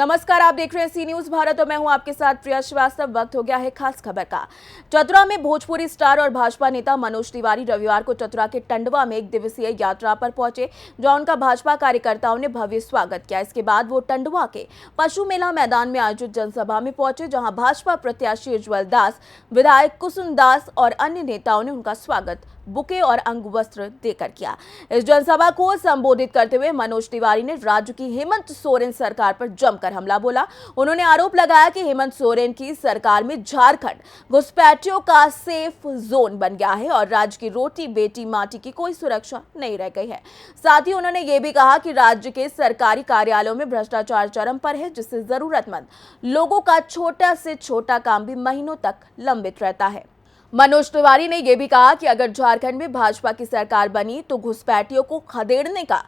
नमस्कार, आप देख रहे हैं सी न्यूज भारत और मैं हूं आपके साथ प्रिया श्रीवास्तव। वक्त हो गया है खास खबर का। चतरा में भोजपुरी स्टार और भाजपा नेता मनोज तिवारी रविवार को चतरा के टंडवा में 1 दिवसीय यात्रा पर पहुंचे, जहां उनका भाजपा कार्यकर्ताओं ने भव्य स्वागत किया। इसके बाद वो टंडवा के पशु मेला मैदान में आयोजित जनसभा में पहुंचे, जहां भाजपा प्रत्याशी उज्जवल दास, विधायक कुसुम दास और अन्य नेताओं ने उनका स्वागत बुके और अंगवस्त्र देकर किया। इस जनसभा को संबोधित करते हुए मनोज तिवारी ने राज्य की हेमंत सोरेन सरकार पर जमकर हमला बोला। उन्होंने आरोप लगाया कि हेमंत सोरेन की सरकार में झारखंड घुसपैठियों का सेफ जोन बन गया है और राज्य की रोटी बेटी माटी की कोई सुरक्षा नहीं रह गई है। साथ ही उन्होंने ये भी कहा कि राज्य के सरकारी कार्यालयों में भ्रष्टाचार चरम पर है, जिससे जरूरतमंद लोगों का छोटा से छोटा काम भी महीनों तक लंबित रहता है। मनोज तिवारी ने यह भी कहा कि अगर झारखंड में भाजपा की सरकार बनी तो घुसपैठियों को खदेड़ने का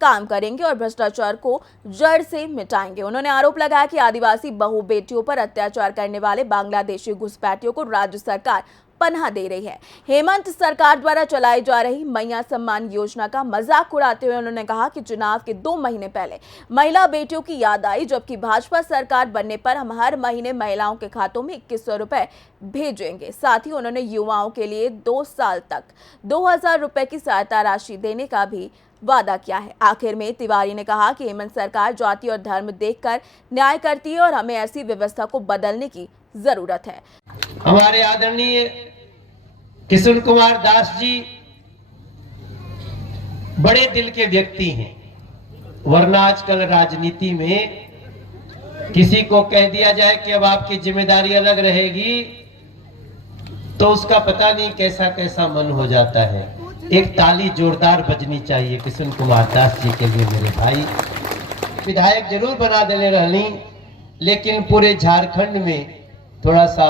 काम करेंगे और भ्रष्टाचार को जड़ से मिटाएंगे। उन्होंने आरोप लगाया कि आदिवासी बहु बेटियों पर अत्याचार करने वाले बांग्लादेशी घुसपैठियों को राज्य सरकार पनाह दे रही है। हेमंत सरकार द्वारा चलाई जा रही मैया सम्मान योजना का मजाक उड़ाते हुए उन्होंने कहा कि चुनाव के 2 महीने पहले महिला बेटियों की याद आई, जबकि भाजपा सरकार बनने पर हम हर महीने महिलाओं के खातों में 2100 रुपए भेजेंगे। साथ ही उन्होंने युवाओं के लिए 2 साल तक 2000 रुपए की सहायता राशि देने का भी वादा किया है। आखिर में तिवारी ने कहा कि हेमंत सरकार जाति और धर्म देखकर न्याय करती है और हमें ऐसी व्यवस्था को बदलने की जरूरत है। हमारे आदरणीय किशोर कुमार दास जी बड़े दिल के व्यक्ति हैं, वरना आजकल राजनीति में किसी को कह दिया जाए कि अब आपकी जिम्मेदारी अलग रहेगी तो उसका पता नहीं कैसा कैसा मन हो जाता है। एक ताली जोरदार बजनी चाहिए किशोर कुमार दास जी के लिए। मेरे भाई विधायक जरूर बना देने रहनी, लेकिन पूरे झारखंड में थोड़ा सा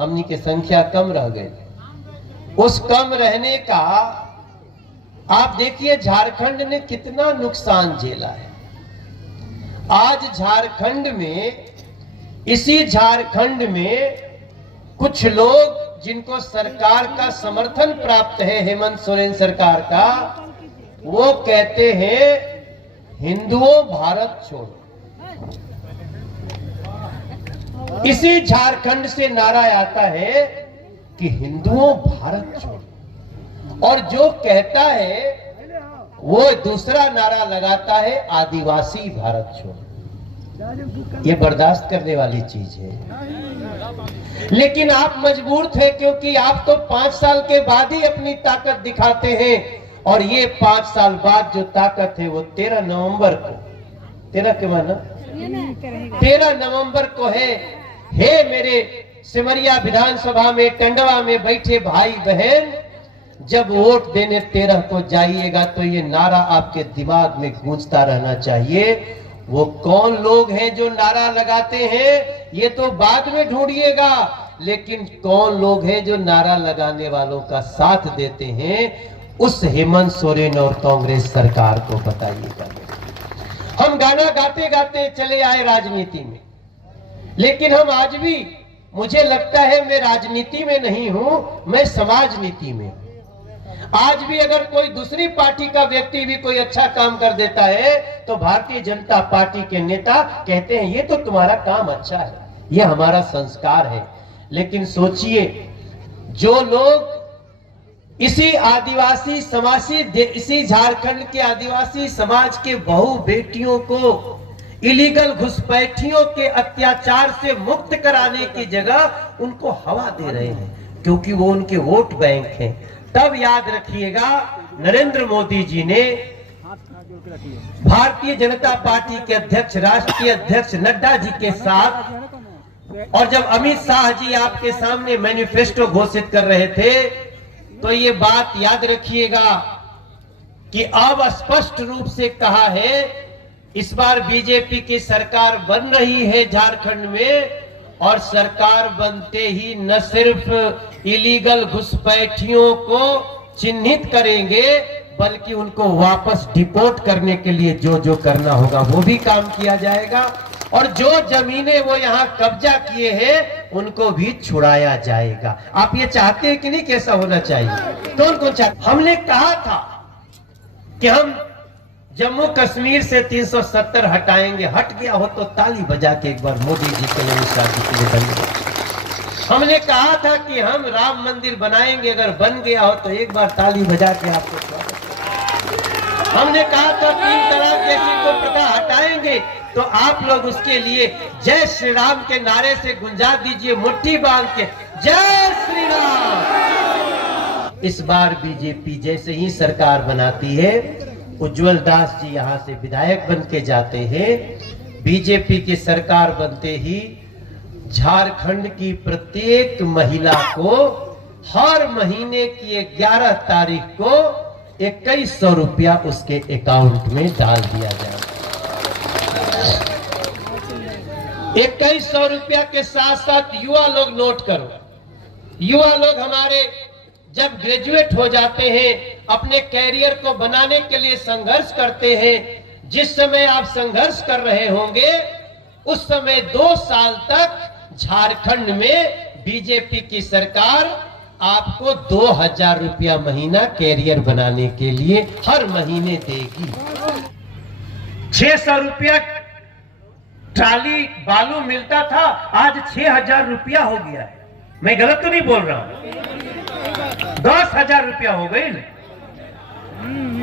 हमनी के संख्या कम रह गई। उस कम रहने का आप देखिए झारखंड ने कितना नुकसान झेला है। आज झारखंड में, इसी झारखंड में कुछ लोग जिनको सरकार का समर्थन प्राप्त है, हेमंत सोरेन सरकार का, वो कहते हैं हिंदुओं भारत छोड़ो। इसी झारखंड से नारा आता है कि हिंदुओं भारत छोड़ो, और जो कहता है वो दूसरा नारा लगाता है आदिवासी भारत छोड़ो। ये बर्दाश्त करने वाली चीज है। लेकिन आप मजबूर थे, क्योंकि आप तो 5 साल के बाद ही अपनी ताकत दिखाते हैं, और ये 5 साल बाद जो ताकत है वो 13 नवंबर को, 13 के माना 13 नवंबर को है। हे मेरे सिमरिया विधानसभा में टंडवा में बैठे भाई बहन, जब वोट देने 13 को जाइएगा तो ये नारा आपके दिमाग में गूंजता रहना चाहिए। वो कौन लोग हैं जो नारा लगाते हैं ये तो बाद में ढूंढिएगा, लेकिन कौन लोग हैं जो नारा लगाने वालों का साथ देते हैं, उस हेमंत सोरेन और कांग्रेस सरकार को बताइएगा। हम गाना गाते गाते चले आए राजनीति में, लेकिन हम आज भी, मुझे लगता है मैं राजनीति में नहीं हूं, मैं समाज नीति में। आज भी अगर कोई दूसरी पार्टी का व्यक्ति भी कोई अच्छा काम कर देता है तो भारतीय जनता पार्टी के नेता कहते हैं ये तो तुम्हारा काम अच्छा है, ये हमारा संस्कार है। लेकिन सोचिए, जो लोग इसी आदिवासी समाजी, इसी झारखंड के आदिवासी समाज के बहु बेटियों को इलीगल घुसपैठियों के अत्याचार से मुक्त कराने की जगह उनको हवा दे रहे हैं, क्योंकि वो उनके वोट बैंक हैं। तब याद रखिएगा, नरेंद्र मोदी जी ने भारतीय जनता पार्टी के अध्यक्ष, राष्ट्रीय अध्यक्ष नड्डा जी के साथ, और जब अमित शाह जी आपके सामने मैनिफेस्टो घोषित कर रहे थे, तो ये बात याद रखिएगा कि अब स्पष्ट रूप से कहा है इस बार बीजेपी की सरकार बन रही है झारखंड में, और सरकार बनते ही न सिर्फ इलीगल घुसपैठियों को चिन्हित करेंगे, बल्कि उनको वापस डिपोर्ट करने के लिए जो जो करना होगा वो भी काम किया जाएगा, और जो जमीनें वो यहाँ कब्जा किए हैं उनको भी छुड़ाया जाएगा। आप ये चाहते हैं कि नहीं, कैसा होना चाहिए? कौन कौन चाहते? हमने कहा था कि हम जम्मू कश्मीर से 370 हटाएंगे, हट गया हो तो ताली बजा के एक बार मोदी जी के लिए, शाह जी के लिए बन। हमने कहा था कि हम राम मंदिर बनाएंगे, अगर बन गया हो तो एक बार ताली बजा के आपको स्वागत। हमने कहा था 3 तलाक जैसी को प्रथा हटाएंगे, तो आप लोग उसके लिए जय श्री राम के नारे से गुंजा दीजिए, मुट्ठी बांध के जय श्री राम। इस बार बीजेपी जैसे ही सरकार बनाती है, उज्जवल दास जी यहां से विधायक बन के जाते हैं, बीजेपी की सरकार बनते ही झारखंड की प्रत्येक महिला को हर महीने की 11 तारीख को 2100 रुपया उसके अकाउंट में डाल दिया जाए। 2100 रुपया के साथ साथ युवा लोग नोट करो, युवा लोग हमारे जब ग्रेजुएट हो जाते हैं, अपने कैरियर को बनाने के लिए संघर्ष करते हैं। जिस समय आप संघर्ष कर रहे होंगे उस समय 2 साल तक झारखंड में बीजेपी की सरकार आपको 2000 रुपया महीना कैरियर बनाने के लिए हर महीने देगी। 600 रुपया ट्राली बालू मिलता था, आज 6000 रुपया हो गया है। मैं गलत तो नहीं बोल रहा हूं, 10,000 रुपया हो गई ना।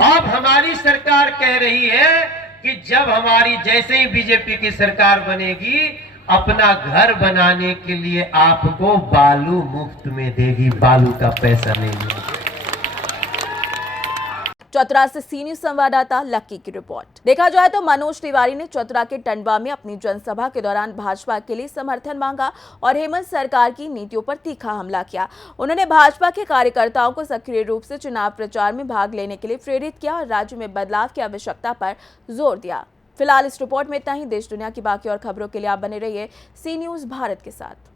अब हमारी सरकार कह रही है कि जब हमारी जैसे ही बीजेपी की सरकार बनेगी, अपना घर बनाने के लिए आपको बालू मुफ्त में देगी, बालू का पैसा नहीं मिलेगा। चतरा से सी न्यूज संवाददाता लक्की की रिपोर्ट। देखा जाए तो मनोज तिवारी ने चतरा के टंडवा में अपनी जनसभा के दौरान भाजपा के लिए समर्थन मांगा और हेमंत सरकार की नीतियों पर तीखा हमला किया। उन्होंने भाजपा के कार्यकर्ताओं को सक्रिय रूप से चुनाव प्रचार में भाग लेने के लिए प्रेरित किया और राज्य में बदलाव की आवश्यकता पर जोर दिया। फिलहाल इस रिपोर्ट में इतना ही। देश दुनिया की बाकी और खबरों के लिए आप बने रहिए सी न्यूज भारत के साथ।